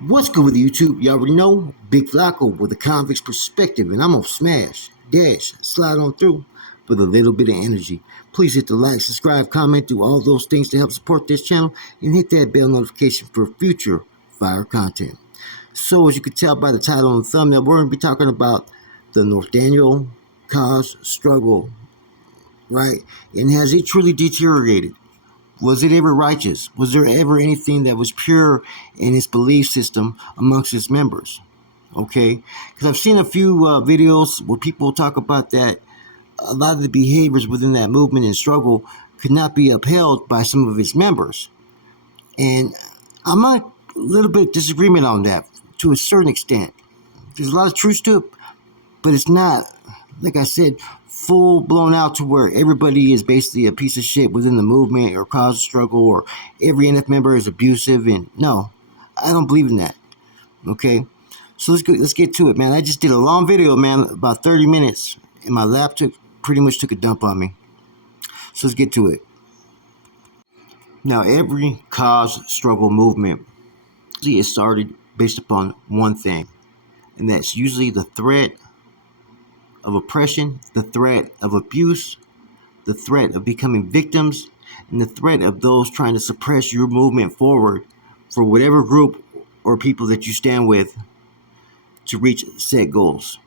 What's good with YouTube? You already know, Big Flacco with a convict's perspective, and I'm gonna smash, dash, slide on through with a little bit of energy. Please hit the like, subscribe, comment, do all those things to help support this channel, and hit that bell notification for future fire content. So, as you can tell by the title and the thumbnail, we're gonna be talking about the Norteno cause struggle, right? And has it truly deteriorated? Was it ever righteous? Was there ever anything that was pure in its belief system amongst its members? Okay, because I've seen a few videos where people talk about that a lot of the behaviors within that movement and struggle could not be upheld by some of its members. And I'm a little bit disagreement on that to a certain extent. There's a lot of truth to it, but it's not, like I said, full blown out to where everybody is basically a piece of shit within the movement or cause struggle or every NF member is abusive. And no, I don't believe in that. Okay, so let's get to it, man. I just did a long video, man, about 30 minutes, and my laptop pretty much took a dump on me. So let's get to it. Now, every cause struggle movement is started based upon one thing, and that's usually the threat of oppression, the threat of abuse, the threat of becoming victims, and the threat of those trying to suppress your movement forward for whatever group or people that you stand with to reach set goals.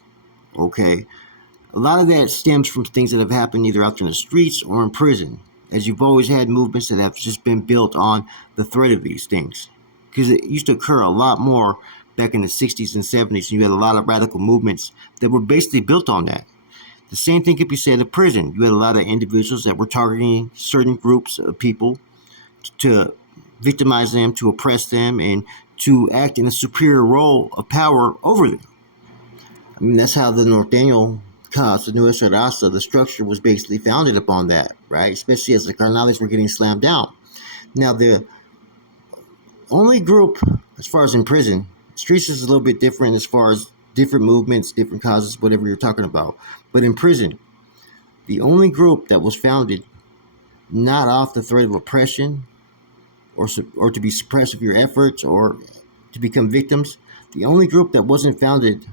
Okay? A lot of that stems from things that have happened either out in the streets or in prison, as you've always had movements that have just been built on the threat of these things. Because it used to occur a lot more back in the 60s and 70s. You had a lot of radical movements that were basically built on that. The same thing could be said of prison. You had a lot of individuals that were targeting certain groups of people to victimize them, to oppress them, and to act in a superior role of power over them. I mean, that's how the Norteno cause, the Nuestra Raza, the structure was basically founded upon that, right? Especially as the carnales were getting slammed down. Now, the only group, as far as in prison, streets is a little bit different as far as different movements, different causes, whatever you're talking about. But in prison, the only group that was founded not off the threat of oppression or to be suppressed of your efforts or to become victims, the only group that wasn't founded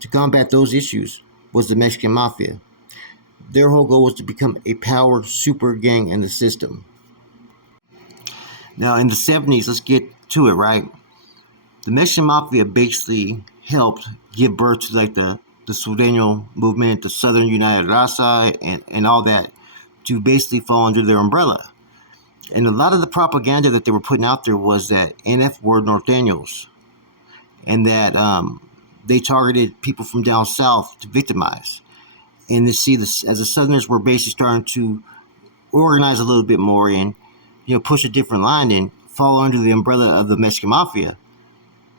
to combat those issues was the Mexican Mafia. Their whole goal was to become a power super gang in the system. Now, in the 70s, let's get to it, right? The Mexican Mafia basically helped give birth to like the Sureño movement, the Southern United Raza, and all that to basically fall under their umbrella. And a lot of the propaganda that they were putting out there was that NF were Norteños and that they targeted people from down south to victimize. And to see this, as the Southerners were basically starting to organize a little bit more and, push a different line and fall under the umbrella of the Mexican Mafia,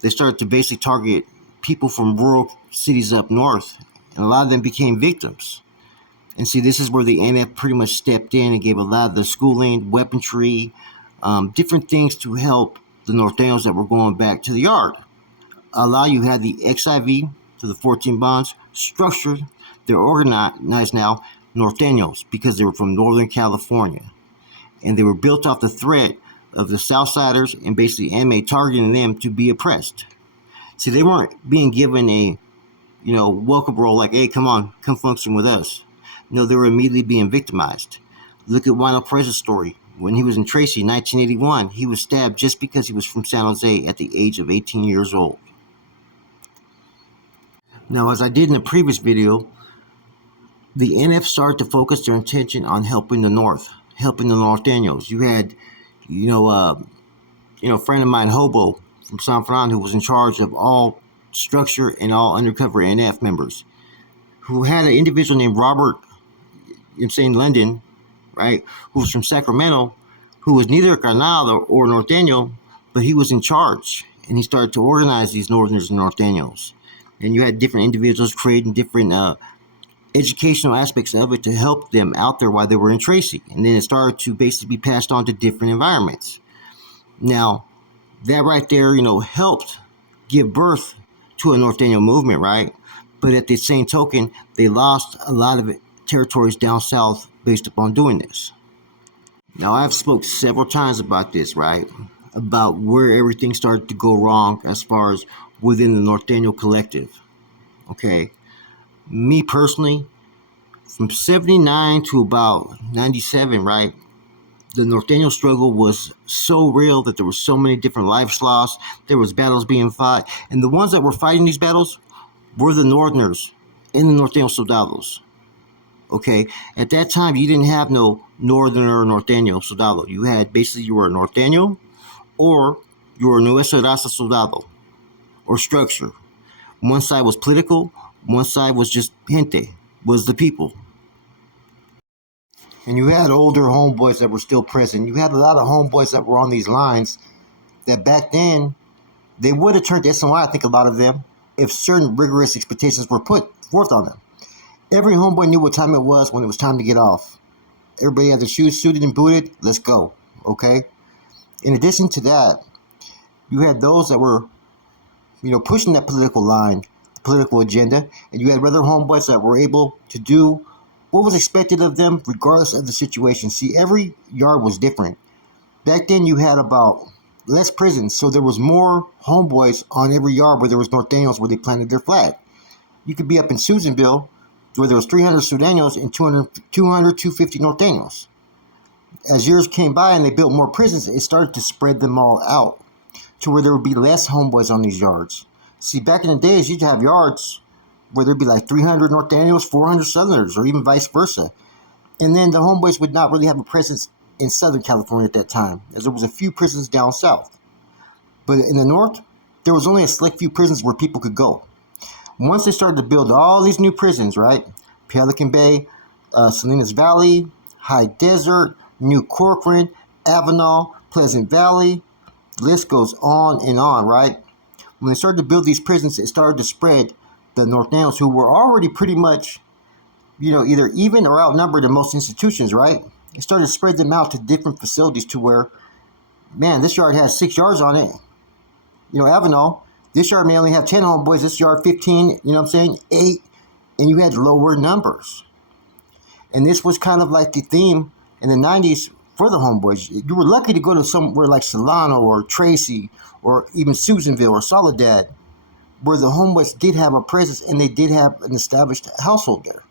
they started to basically target people from rural cities up north, and a lot of them became victims. And see, this is where the NF pretty much stepped in and gave a lot of the schooling, weaponry, different things to help the Norteños that were going back to the yard. A lot of you had the XIV, to the 14 bonds, structured. They're organized now Norteños because they were from Northern California. And they were built off the threat of the Southsiders and basically MA targeting them to be oppressed. See, they weren't being given a, welcome role like, hey, come on, come function with us. No, they were immediately being victimized. Look at Juan Perez's story. When he was in Tracy in 1981, he was stabbed just because he was from San Jose at the age of 18 years old. Now, as I did in the previous video, the NF started to focus their attention on helping the North, helping the Norteños. You had, a friend of mine, Hobo, from San Fran, who was in charge of all structure and all undercover NF members, who had an individual named Robert, London, right, who was from Sacramento, who was neither a Carnal or Norteño, but he was in charge, and he started to organize these Northerners and Norteños. And you had different individuals creating different educational aspects of it to help them out there while they were in Tracy. And then it started to basically be passed on to different environments. Now, that right there, helped give birth to a Norteño movement, right? But at the same token, they lost a lot of territories down south based upon doing this. Now, I've spoke several times about this, right? about where everything started to go wrong as far as within the Norteno collective. Okay, me personally, from 79 to about 97, right? The Norteño struggle was so real that there were so many different lives lost. There was battles being fought, and the ones that were fighting these battles were the Northerners in the Norteño Soldados. Okay, at that time you didn't have no Northerner or Norteño Soldado. You had basically you were a Norteño or you were a Nuestra Raza Soldado or structure. One side was political, one side was just gente, was the people. And you had older homeboys that were still present. You had a lot of homeboys that were on these lines that back then they would have turned SNY, I think a lot of them, if certain rigorous expectations were put forth on them. Every homeboy knew what time it was when it was time to get off. Everybody had their shoes suited and booted. Let's go. Okay? In addition to that, you had those that were, pushing that political line, the political agenda, and you had other homeboys that were able to do what was expected of them regardless of the situation. See, every yard was different. Back then you had about less prisons, so there was more homeboys on every yard where there was Norteños where they planted their flag. You could be up in Susanville where there was 300 Sureños and 250 Norteños. As years came by and they built more prisons, it started to spread them all out to where there would be less homeboys on these yards. See, back in the days, you'd have yards where there'd be like 300 Norteños, 400 Southerners, or even vice versa. And then the homeboys would not really have a presence in Southern California at that time, as there was a few prisons down south. But in the north, there was only a select few prisons where people could go. Once they started to build all these new prisons, right? Pelican Bay, Salinas Valley, High Desert, New Corcoran, Avenal, Pleasant Valley, the list goes on and on, right? When they started to build these prisons, it started to spread the Norteños who were already pretty much, either even or outnumbered in most institutions, right? It started to spread them out to different facilities to where, man, this yard has 6 yards on it. Avenal, this yard may only have 10 homeboys, this yard 15, 8, and you had lower numbers. And this was kind of like the theme in the 90s for the homeboys. You were lucky to go to somewhere like Solano or Tracy or even Susanville or Soledad, where the homeboys did have a presence and they did have an established household there.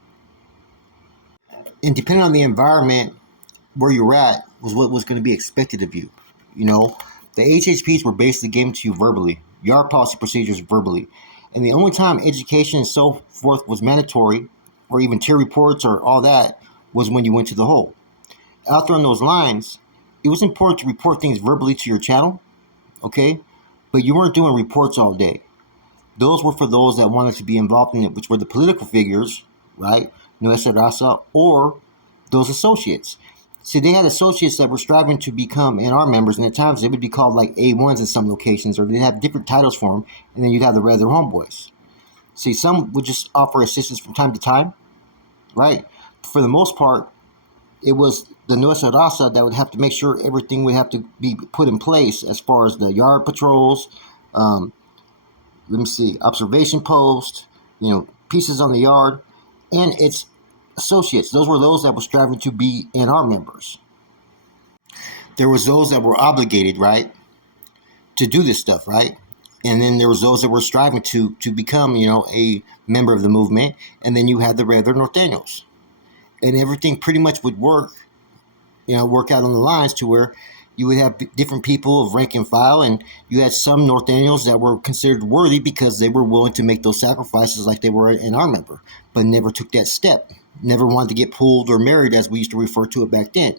And depending on the environment where you're at was what was going to be expected of you. The HHPs were basically given to you verbally, yard policy procedures verbally. And the only time education and so forth was mandatory, or even tier reports or all that, was when you went to the hole. Out there on those lines, it was important to report things verbally to your channel, okay? But you weren't doing reports all day. Those were for those that wanted to be involved in it, which were the political figures, right? Nuestra Raza, or those associates. See, they had associates that were striving to become NR members, and at times they would be called like A1s in some locations, or they'd have different titles for them, and then you'd have the regular homeboys. See, some would just offer assistance from time to time, right? For the most part, it was the Nuestra Raza that would have to make sure everything would have to be put in place as far as the yard patrols, observation posts, pieces on the yard, and its associates. Those were those that were striving to be NR members. There was those that were obligated, right, to do this stuff, right? And then there was those that were striving to become, a member of the movement. And then you had the regular Norteños. And everything pretty much would work out on the lines to where you would have different people of rank and file, and you had some Norteños that were considered worthy because they were willing to make those sacrifices like they were an NR member, but never took that step, never wanted to get pulled or married, as we used to refer to it back then.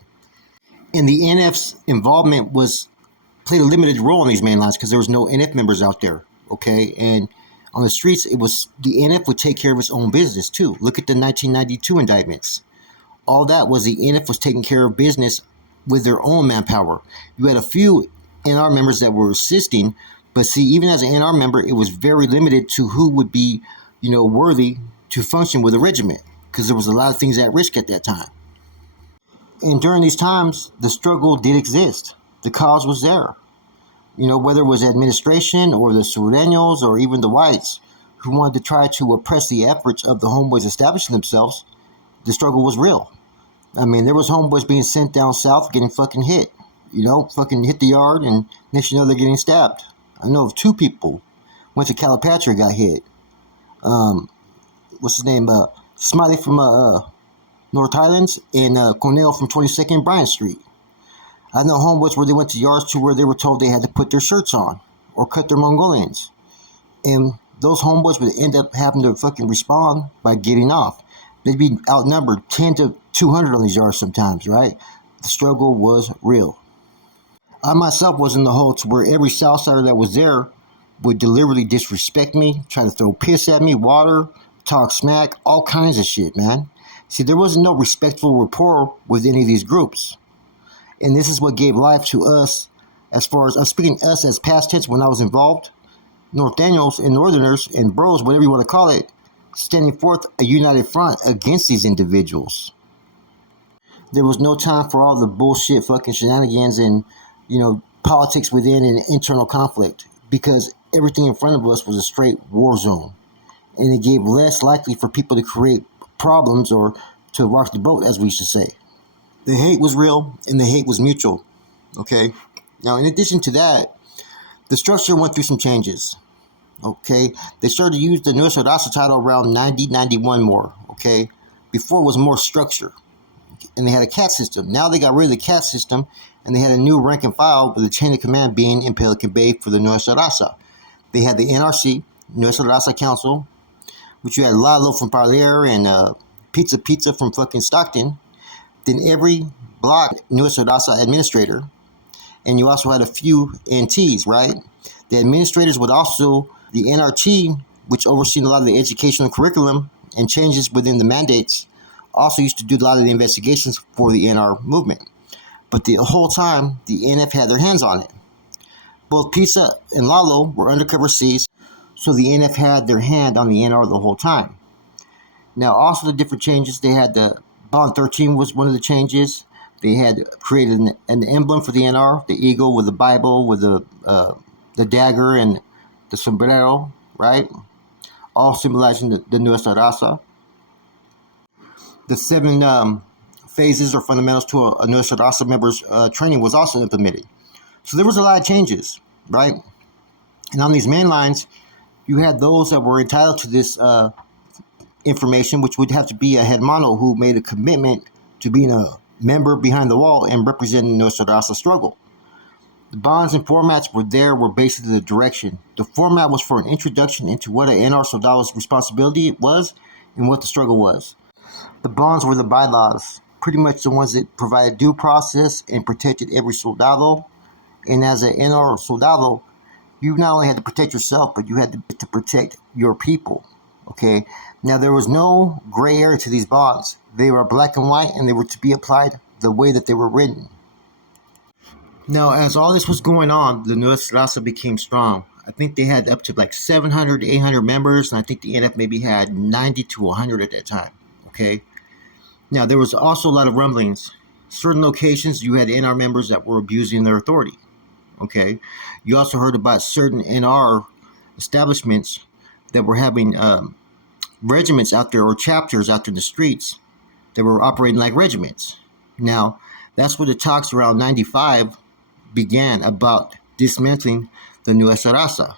And the NF's involvement played a limited role in these main lines because there was no NF members out there, okay? And on the streets, it was the NF would take care of its own business too. Look at the 1992 indictments. All that was the NF was taking care of business with their own manpower. You had a few NR members that were assisting, but see, even as an NR member, it was very limited to who would be, worthy to function with a regiment, because there was a lot of things at risk at that time. And during these times, the struggle did exist. The cause was there. Whether it was administration or the Sureños or even the whites who wanted to try to oppress the efforts of the homeboys establishing themselves, the struggle was real. I mean, there was homeboys being sent down south getting fucking hit. fucking hit the yard, and next you know they're getting stabbed. I know of 2 people went to Calipatria, got hit. What's his name? Smiley from North Highlands, and Cornell from 22nd Bryant Street. I know homeboys where they went to yards to where they were told they had to put their shirts on or cut their Mongolians. And those homeboys would end up having to fucking respond by getting off. They'd be outnumbered 10 to 200 on these yards sometimes, right? The struggle was real. I myself was in the hole to where every Southsider that was there would deliberately disrespect me, try to throw piss at me, water, talk smack, all kinds of shit, man. See, there wasn't no respectful rapport with any of these groups. And this is what gave life to us, as far as, I'm speaking us as past tense when I was involved, Nortenos and Northerners and bros, whatever you want to call it, standing forth a united front against these individuals. There was no time for all the bullshit fucking shenanigans and, politics within an internal conflict, because everything in front of us was a straight war zone. And it gave less likely for people to create problems or to rock the boat, as we used to say. The hate was real and the hate was mutual. Okay? Now, in addition to that, the structure went through some changes. Okay? They started to use the Nuestra Raza title around 90-91 more. Okay? Before it was more structure. And they had a cat system. Now they got rid of the cat system and they had a new rank and file with the chain of command being in Pelican Bay for the Nuestra Raza. They had the NRC, Nuestra Raza Council, which you had Lalo from Parlier and Pizza from fucking Stockton. Then every block, Nuestra Raza administrator. And you also had a few NTs, right? The administrators would also, the NRT, which overseen a lot of the educational curriculum and changes within the mandates, also used to do a lot of the investigations for the NR movement. But the whole time, the NF had their hands on it. Both Pizza and Lalo were undercover Cs, so the NF had their hand on the NR the whole time. Now, also the different changes, they had the Bond 13 was one of the changes. They had created an emblem for the NR, the eagle with the Bible, with the dagger and the sombrero, right? All symbolizing the Nuestra Raza. The 7 phases or fundamentals to a Nuestra Raza member's training was also implemented. So there was a lot of changes, right? And on these main lines, you had those that were entitled to this information, which would have to be a hermano who made a commitment to being a member behind the wall and representing the Nuestra Raza struggle. The bonds and formats were basically the direction. The format was for an introduction into what an NR soldado's responsibility was and what the struggle was. The bonds were the bylaws, pretty much the ones that provided due process and protected every soldado. And as an NR soldado, you not only had to protect yourself, but you had to protect your people. Okay? Now, there was no gray area to these bonds. They were black and white, and they were to be applied the way that they were written. Now, as all this was going on, the Nuestra Raza became strong. I think they had up to like 700 to 800 members, and I think the NF maybe had 90 to 100 at that time. Okay? Now, there was also a lot of rumblings. Certain locations, you had NR members that were abusing their authority. Okay? You also heard about certain NR establishments that were having regiments out there or chapters out there in the streets that were operating like regiments. Now, that's where the talks around 95 began about dismantling the Nuestra Raza,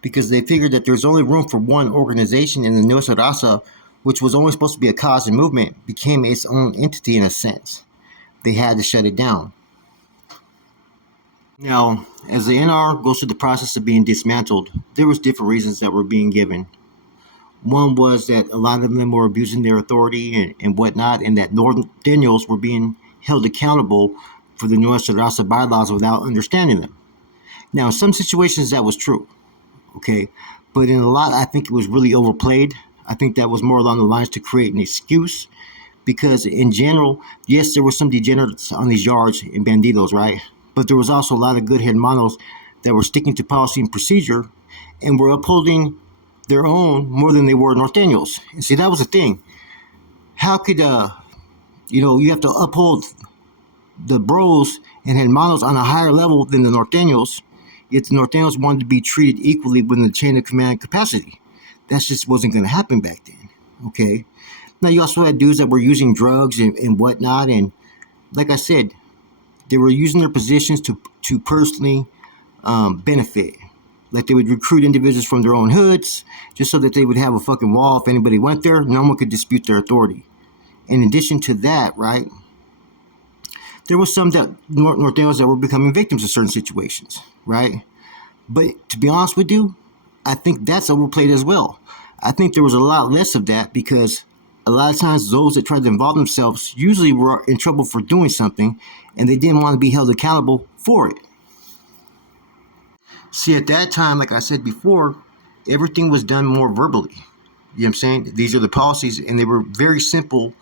because they figured that there's only room for one organization, in the Nuestra Raza, which was only supposed to be a cause and movement, became its own entity in a sense. They had to shut it down. Now, as the NR goes through the process of being dismantled, there was different reasons that were being given. One was that a lot of them were abusing their authority and whatnot, and that Nortenos were being held accountable for the Nuestra Raza bylaws without understanding them. Now, in some situations that was true, okay? But in a lot, I think it was really overplayed. I think that was more along the lines to create an excuse, because in general, yes, there were some degenerates on these yards and bandidos, right? But there was also a lot of good hermanos that were sticking to policy and procedure and were upholding their own more than they were Nortenos. And see, that was the thing. How could, you have to uphold the bros and hermanos on a higher level than the Nortenos, yet the Nortenos wanted to be treated equally within the chain of command capacity. That just wasn't going to happen back then, okay? Now, you also had dudes that were using drugs and whatnot, and like I said, They were using their positions to personally benefit. Like they would recruit individuals from their own hoods just so that they would have a fucking wall. If anybody went there, no one could dispute their authority. In addition to that, right, there was some that Nortenos that were becoming victims of certain situations, right? But to be honest with you, I think that's overplayed as well. I think there was a lot less of that because a lot of times those that tried to involve themselves usually were in trouble for doing something and they didn't want to be held accountable for it. See, at that time, like I said before, everything was done more verbally. You know what I'm saying? These are the policies, and they were very simple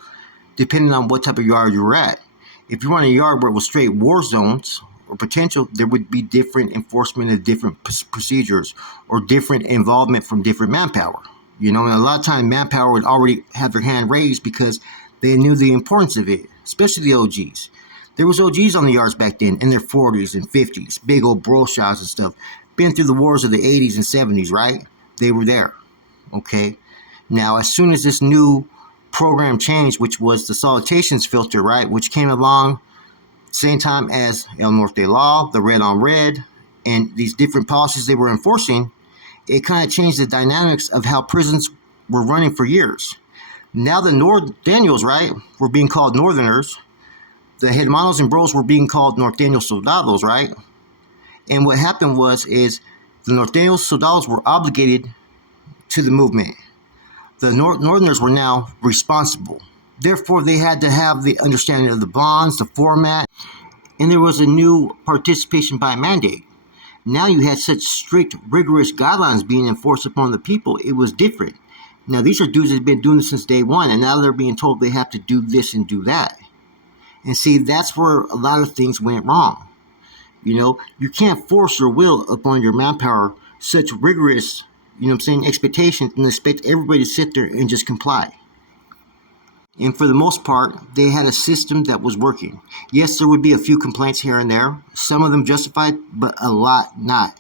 depending on what type of yard you were at. If you were in a yard where it was straight war zones or potential, there would be different enforcement of different procedures or different involvement from different manpower. You know, and a lot of times manpower would already have their hand raised because they knew the importance of it, especially the OGs. There was OGs on the yards back then in their 40s and 50s, big old bro shots and stuff. Been through the wars of the 80s and 70s, right? They were there, okay? Now, as soon as this new program changed, which was the salutations filter, right, which came along same time as El Norte Law, the red on red, and these different policies they were enforcing, it kind of changed the dynamics of how prisons were running for years. Now the Norteños, right, were being called Northerners. The Hermanos and Bros were being called Norteño Soldados, right? And what happened is the Norteño Soldados were obligated to the movement. The Northerners were now responsible. Therefore, they had to have the understanding of the bonds, the format, and there was a new participation by mandate. Now you had such strict, rigorous guidelines being enforced upon the people, it was different. Now, these are dudes that have been doing this since day one, and now they're being told they have to do this and do that. And see, that's where a lot of things went wrong. You know, you can't force your will upon your manpower, such rigorous, you know what I'm saying, expectations, and expect everybody to sit there and just comply. And for the most part, they had a system that was working. Yes, there would be a few complaints here and there, some of them justified, but a lot not.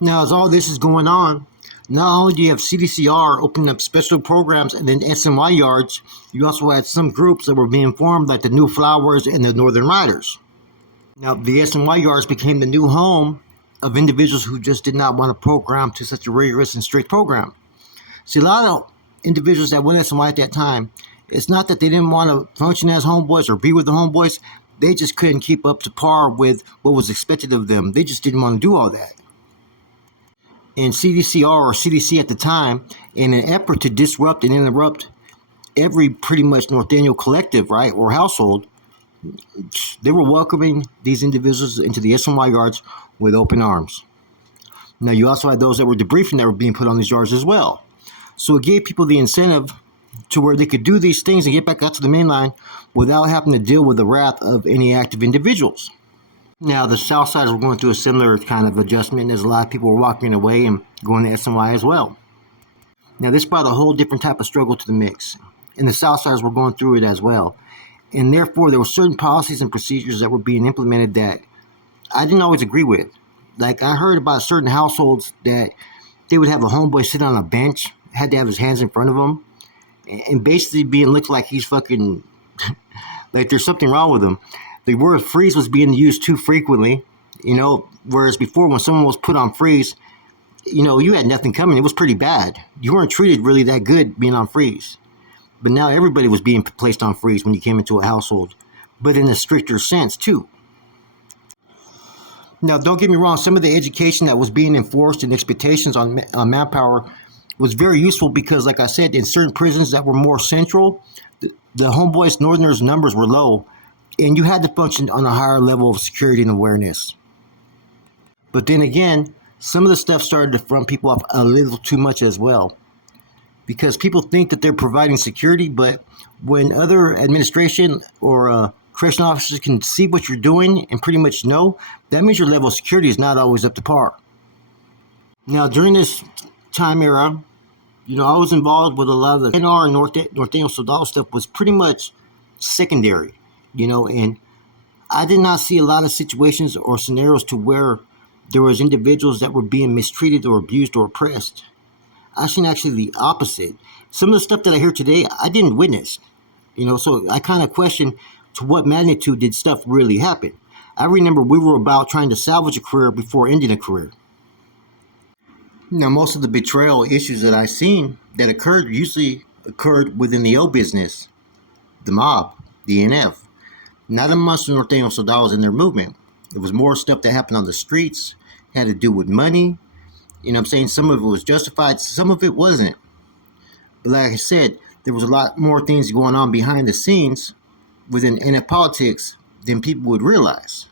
Now, as all this is going on, not only do you have CDCR opening up special programs and then SNY yards, you also had some groups that were being formed like the New Flowers and the Northern Riders. Now, the SNY yards became the new home of individuals who just did not want to program to such a rigorous and strict program. See, a lot of individuals that went SNY at that time, it's not that they didn't want to function as homeboys or be with the homeboys. They just couldn't keep up to par with what was expected of them. They just didn't want to do all that. And CDCR or CDC at the time, in an effort to disrupt and interrupt every pretty much Norteño collective, right, or household, they were welcoming these individuals into the SNY yards with open arms. Now, you also had those that were debriefing that were being put on these yards as well. So it gave people the incentive to where they could do these things and get back out to the main line without having to deal with the wrath of any active individuals. Now, the Southsiders were going through a similar kind of adjustment as a lot of people were walking away and going to SNY as well. Now, this brought a whole different type of struggle to the mix, and the Southsiders were going through it as well. And therefore, there were certain policies and procedures that were being implemented that I didn't always agree with. Like, I heard about certain households that they would have a homeboy sit on a bench, had to have his hands in front of him, and basically being looked like he's fucking, like there's something wrong with him. The word freeze was being used too frequently, you know, whereas before when someone was put on freeze, you know, you had nothing coming. It was pretty bad. You weren't treated really that good being on freeze. But now everybody was being placed on freeze when you came into a household, but in a stricter sense too. Now, don't get me wrong, some of the education that was being enforced and expectations on manpower was very useful because, like I said, in certain prisons that were more central, the homeboys, Northerners numbers were low, and you had to function on a higher level of security and awareness. But then again, some of the stuff started to front people off a little too much as well, because people think that they're providing security, but when other administration or correctional officers can see what you're doing and pretty much know, that means your level of security is not always up to par. Now, during this time era, you know, I was involved with a lot of the NR and Norteño Soldado stuff was pretty much secondary, you know, and I did not see a lot of situations or scenarios to where there was individuals that were being mistreated or abused or oppressed. I seen actually the opposite. Some of the stuff that I hear today, I didn't witness, you know, so I kind of question to what magnitude did stuff really happen. I remember we were about trying to salvage a career before ending a career. Now, most of the betrayal issues that I've seen that occurred usually occurred within the O business, the mob, the NF, not amongst the Norteno soldados and their movement. It was more stuff that happened on the streets, had to do with money. You know what I'm saying? Some of it was justified, some of it wasn't. But like I said, there was a lot more things going on behind the scenes within NF politics than people would realize.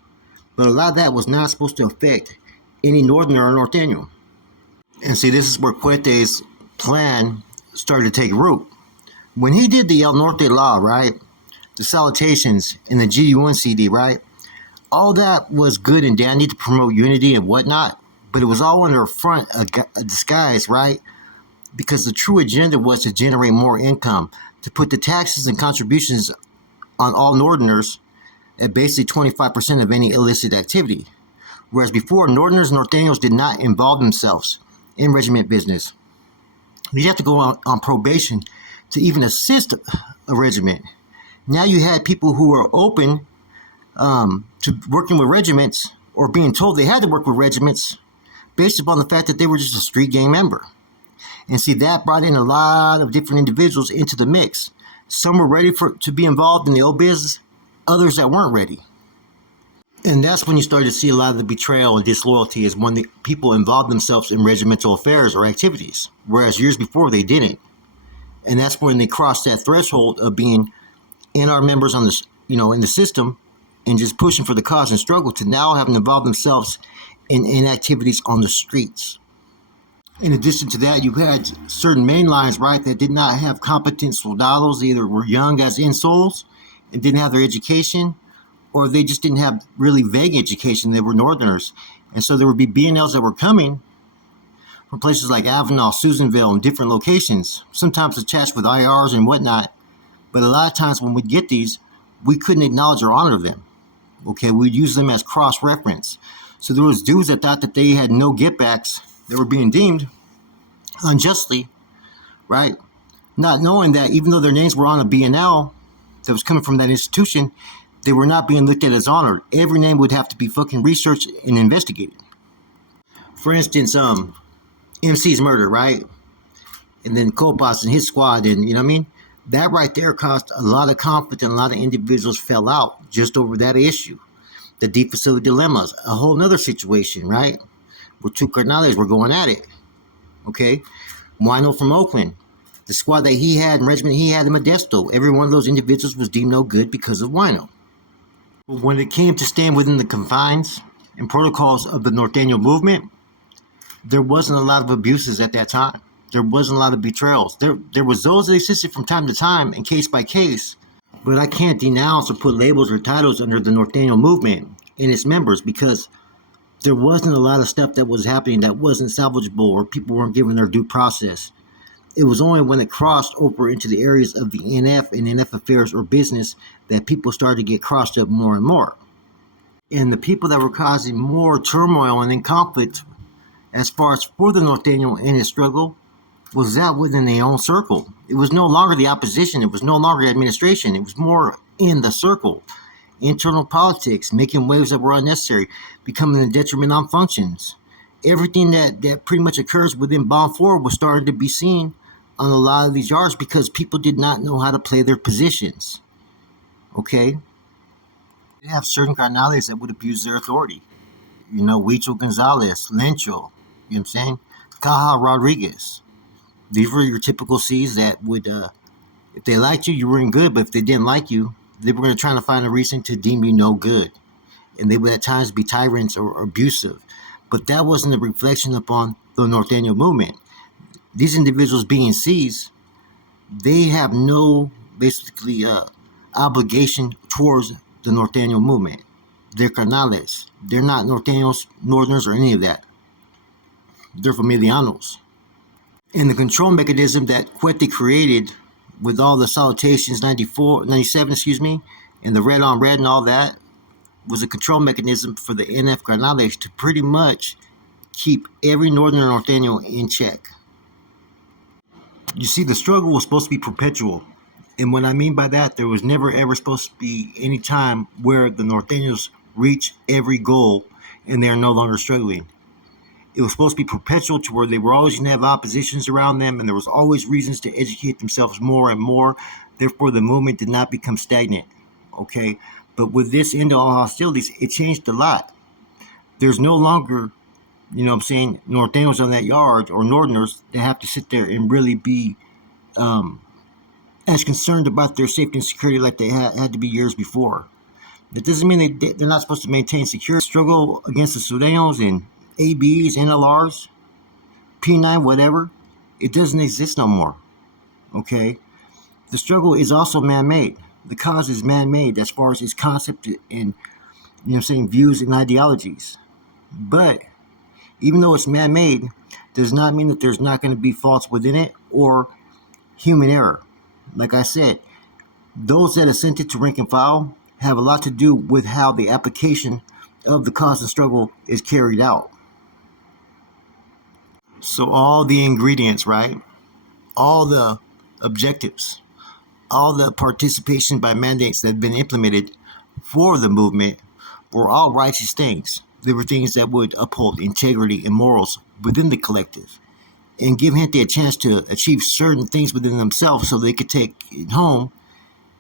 But a lot of that was not supposed to affect any Northerner or Norteño. And see, this is where Cuete's plan started to take root. When he did the El Norte law, right? The salutations in the GU1 CD, right? All that was good and dandy to promote unity and whatnot, but it was all under a disguise, right? Because the true agenda was to generate more income, to put the taxes and contributions on all Northerners at basically 25% of any illicit activity. Whereas before, Northerners and Norteños did not involve themselves in regiment business. You'd have to go on probation to even assist a regiment. Now you had people who were open to working with regiments or being told they had to work with regiments based upon the fact that they were just a street gang member. And see, that brought in a lot of different individuals into the mix. Some were ready to be involved in the old business, others that weren't ready. And that's when you started to see a lot of the betrayal and disloyalty is when the people involved themselves in regimental affairs or activities, whereas years before they didn't. And that's when they crossed that threshold of being NR members on the, in the system and just pushing for the cause and struggle to now having involved themselves in activities on the streets. In addition to that, you had certain main lines, right, that did not have competent soldados. They either were young as insoles and didn't have their education, or they just didn't have really vague education. They were Northerners. And so there would be BNLs that were coming from places like Avenal, Susanville, and different locations, sometimes attached with IRs and whatnot. But a lot of times when we'd get these, we couldn't acknowledge or honor them. Okay, we'd use them as cross-reference. So there was dudes that thought that they had no get-backs that were being deemed unjustly, right? Not knowing that even though their names were on a BNL that was coming from that institution, they were not being looked at as honored. Every name would have to be fucking researched and investigated. For instance, MC's murder, right? And then Copas and his squad, and you know what I mean? That right there caused a lot of conflict and a lot of individuals fell out just over that issue. The deep facility dilemmas, a whole nother situation, right? Where two carnales were going at it. Okay? Wino from Oakland, the squad that he had and regiment he had in Modesto, every one of those individuals was deemed no good because of Wino. But when it came to stand within the confines and protocols of the Norteño movement, there wasn't a lot of abuses at that time. There wasn't a lot of betrayals. There was those that existed from time to time and case by case, but I can't denounce or put labels or titles under the Norteño movement and its members because there wasn't a lot of stuff that was happening that wasn't salvageable or people weren't given their due process. It was only when it crossed over into the areas of the NF and NF affairs or business that people started to get crossed up more and more. And the people that were causing more turmoil and then conflict as far as for the Norteño and its struggle was that within their own circle. It was no longer the opposition. It was no longer administration. It was more in the circle. Internal politics, making waves that were unnecessary, becoming a detriment on functions. Everything that pretty much occurs within Bomb 4 was starting to be seen on a lot of these yards because people did not know how to play their positions. Okay? You have certain carnales that would abuse their authority. Huicho Gonzalez, Lencho, you know what I'm saying? Caja Rodriguez. These were your typical C's that would, if they liked you, you were in good, but if they didn't like you, they were going to try to find a reason to deem you no good. And they would at times be tyrants or abusive. But that wasn't a reflection upon the Norteño movement. These individuals being C's, they have no, basically, obligation towards the Norteño movement. They're carnales. They're not Norteños, Northerners, or any of that. They're familianos. And the control mechanism that Cuete created with all the salutations, 97, and the red on red and all that, was a control mechanism for the NF carnales to pretty much keep every Northern Norteño in check. You see, the struggle was supposed to be perpetual. And what I mean by that, there was never ever supposed to be any time where the Norteños reach every goal, and they are no longer struggling. It was supposed to be perpetual to where they were always going to have oppositions around them, and there was always reasons to educate themselves more and more. Therefore, the movement did not become stagnant. Okay, but with this end of all hostilities, it changed a lot. There's no longer, you know what I'm saying, Nortenos on that yard or Northerners that have to sit there and really be as concerned about their safety and security like they had to be years before. That doesn't mean they're not supposed to maintain security. Struggle against the Sureños and ABs, NLRs, P9, whatever. It doesn't exist no more. Okay? The struggle is also man-made. The cause is man-made as far as its concept and, you know what I'm saying, views and ideologies. But even though it's man-made, does not mean that there's not going to be faults within it or human error. Like I said, those that assented to rank and file have a lot to do with how the application of the cause and struggle is carried out. So all the ingredients, right? All the objectives, all the participation by mandates that have been implemented for the movement were all righteous things. They were things that would uphold integrity and morals within the collective and give gente a chance to achieve certain things within themselves so they could take it home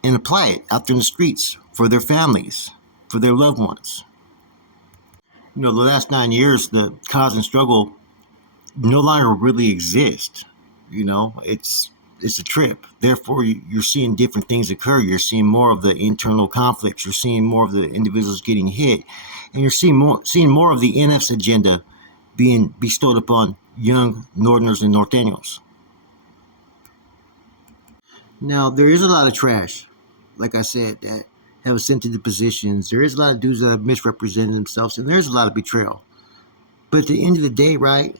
and apply it out there in the streets for their families, for their loved ones. You know, the last 9 years, the cause and struggle no longer really exist. You know, it's a trip. Therefore, you're seeing different things occur. You're seeing more of the internal conflicts. You're seeing more of the individuals getting hit, and you're seeing more of the NF's agenda being bestowed upon young Northerners and Norteños. Now, there is a lot of trash, like I said, that have ascended to positions. There is a lot of dudes that have misrepresented themselves, and there's a lot of betrayal. But at the end of the day, right,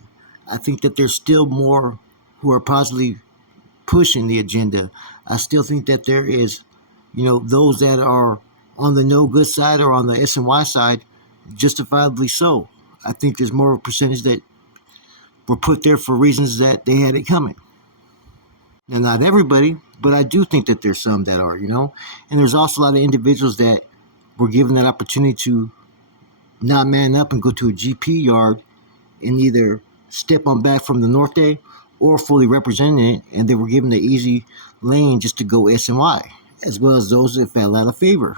I think that there's still more who are positively pushing the agenda. I still think that there is, you know, those that are on the no good side or on the SNY side, justifiably so. I think there's more of a percentage that were put there for reasons that they had it coming. Now, not everybody, but I do think that there's some that are, you know. And there's also a lot of individuals that were given that opportunity to not man up and go to a GP yard and either step on back from the Norte or fully representing it, and they were given the easy lane just to go SNY, as well as those that fell out of favor.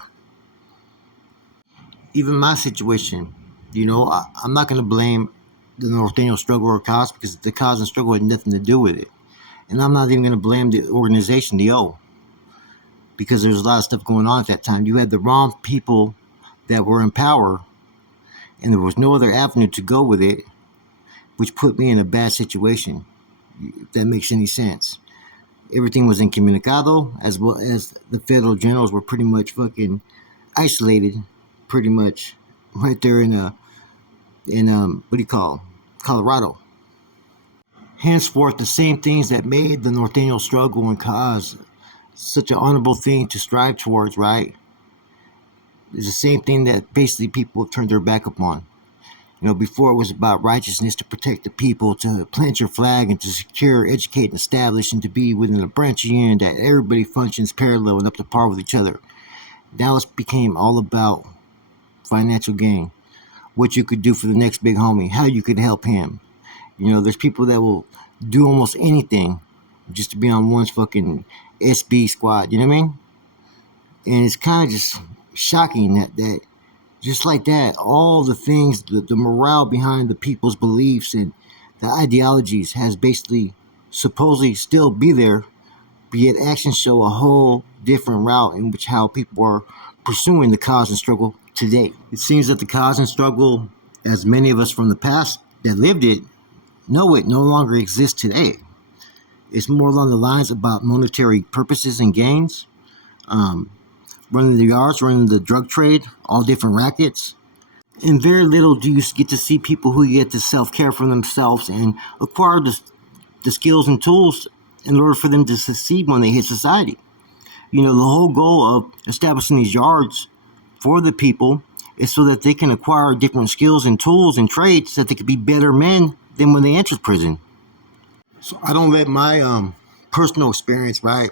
Even my situation, you know, I'm not going to blame the Norteño struggle or cause because the cause and struggle had nothing to do with it. And I'm not even going to blame the organization, the O, because there's a lot of stuff going on at that time. You had the wrong people that were in power, and there was no other avenue to go with it, which put me in a bad situation, if that makes any sense. Everything was incommunicado, as well as the federal generals were pretty much fucking isolated, pretty much right there in what do you call, Colorado. Henceforth, the same things that made the Norteño struggle and cause such an honorable thing to strive towards, right, is the same thing that basically people have turned their back upon. You know, before it was about righteousness to protect the people, to plant your flag, and to secure, educate, and establish, and to be within a branch union that everybody functions parallel and up to par with each other. Now it became all about financial gain, what you could do for the next big homie, how you could help him. You know, there's people that will do almost anything just to be on one's fucking SB squad, you know what I mean? And it's kind of just shocking that just like that, all the things, the morale behind the people's beliefs and the ideologies has basically supposedly still be there, but yet actions show a whole different route in which how people are pursuing the cause and struggle today. It seems that the cause and struggle, as many of us from the past that lived it know it, no longer exists today. It's more along the lines about monetary purposes and gains, running the yards, running the drug trade, all different rackets. And very little do you get to see people who get to self-care for themselves and acquire the skills and tools in order for them to succeed when they hit society. You know, the whole goal of establishing these yards for the people is so that they can acquire different skills and tools and traits that they could be better men than when they enter prison. So I don't let my personal experience, right,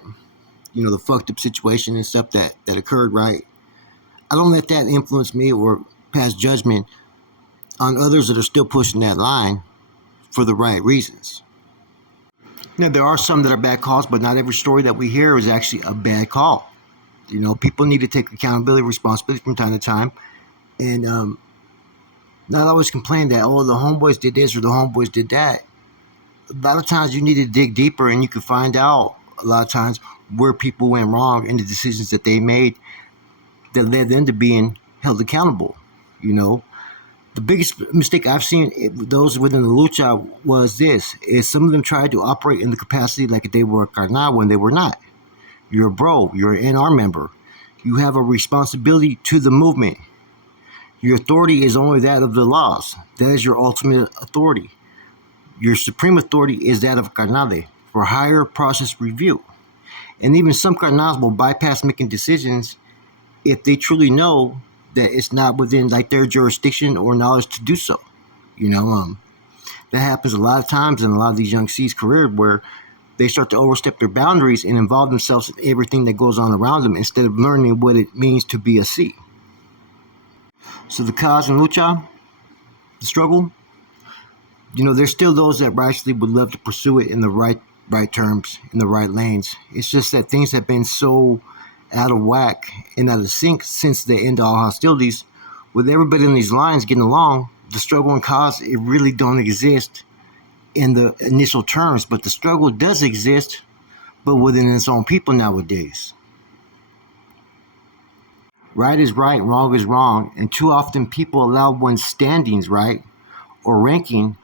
you know, the fucked up situation and stuff that occurred, right, I don't let that influence me or pass judgment on others that are still pushing that line for the right reasons. Now, there are some that are bad calls, but not every story that we hear is actually a bad call. You know, people need to take accountability, responsibility from time to time, and not always complain that, oh, the homeboys did this or the homeboys did that. A lot of times you need to dig deeper, and you can find out a lot of times where people went wrong and the decisions that they made that led them to being held accountable. You know, the biggest mistake I've seen those within the lucha was this: is some of them tried to operate in the capacity like they were a carnal when they were not. You're a bro. You're an NR member. You have a responsibility to the movement. Your authority is only that of the laws. That is your ultimate authority. Your supreme authority is that of carnale for higher process review. And even some carnals will bypass making decisions if they truly know that it's not within like their jurisdiction or knowledge to do so. You know, that happens a lot of times in a lot of these young C's careers where they start to overstep their boundaries and involve themselves in everything that goes on around them instead of learning what it means to be a C. So the cause and lucha, the struggle, you know, there's still those that rightfully would love to pursue it in the right terms, in the right lanes. It's just that things have been so out of whack and out of sync since the end of all hostilities. With everybody in these lines getting along, the struggle and cause, it really don't exist in the initial terms, but the struggle does exist, but within its own people nowadays. Right is right, wrong is wrong, and too often people allow one's standings, right, or ranking,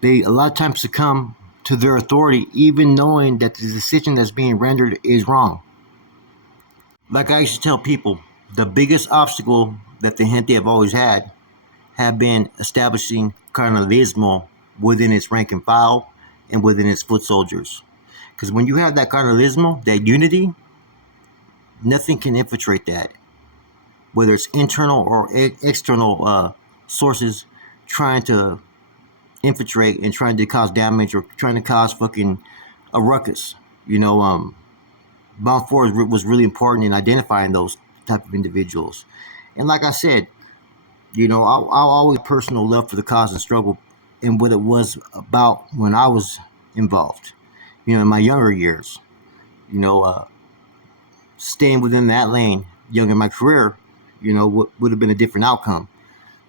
they a lot of times succumb to their authority, even knowing that the decision that's being rendered is wrong. Like I used to tell people, the biggest obstacle that the gente have always had have been establishing carnalismo within its rank and file and within its foot soldiers. Because when you have that carnalismo, that unity, nothing can infiltrate that. Whether it's internal or external sources trying to infiltrate and trying to cause damage or trying to cause fucking a ruckus. You know, Bound 4 was really important in identifying those type of individuals. And like I said, you know, I'll always personal love for the cause and struggle and what it was about when I was involved, you know, in my younger years. You know, staying within that lane, young in my career, you know, would have been a different outcome.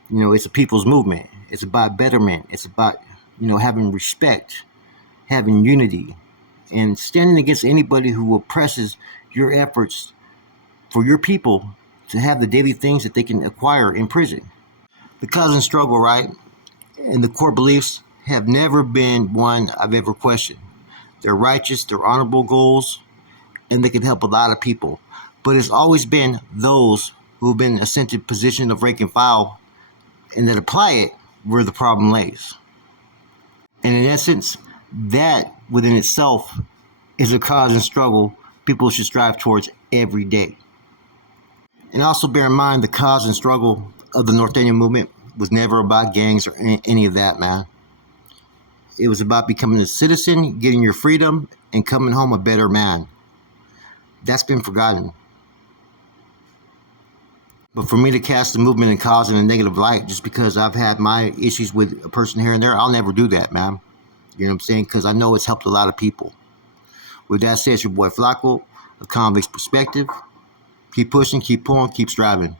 You know, it's a people's movement. It's about betterment. It's about, you know, having respect, having unity, and standing against anybody who oppresses your efforts for your people to have the daily things that they can acquire in prison. The cause and struggle, right, and the core beliefs have never been one I've ever questioned. They're righteous, they're honorable goals, and they can help a lot of people. But it's always been those who've been ascended position of rank and file and that apply it where the problem lays. And in essence, that within itself is a cause and struggle people should strive towards every day. And also bear in mind the cause and struggle of the Norteno movement was never about gangs or any of that, man. It was about becoming a citizen, getting your freedom, and coming home a better man. That's been forgotten. But for me to cast the movement and cause in a negative light just because I've had my issues with a person here and there, I'll never do that, man. You know what I'm saying? Because I know it's helped a lot of people. With that said, it's your boy Flacco, a convict's perspective. Keep pushing, keep pulling, keep striving.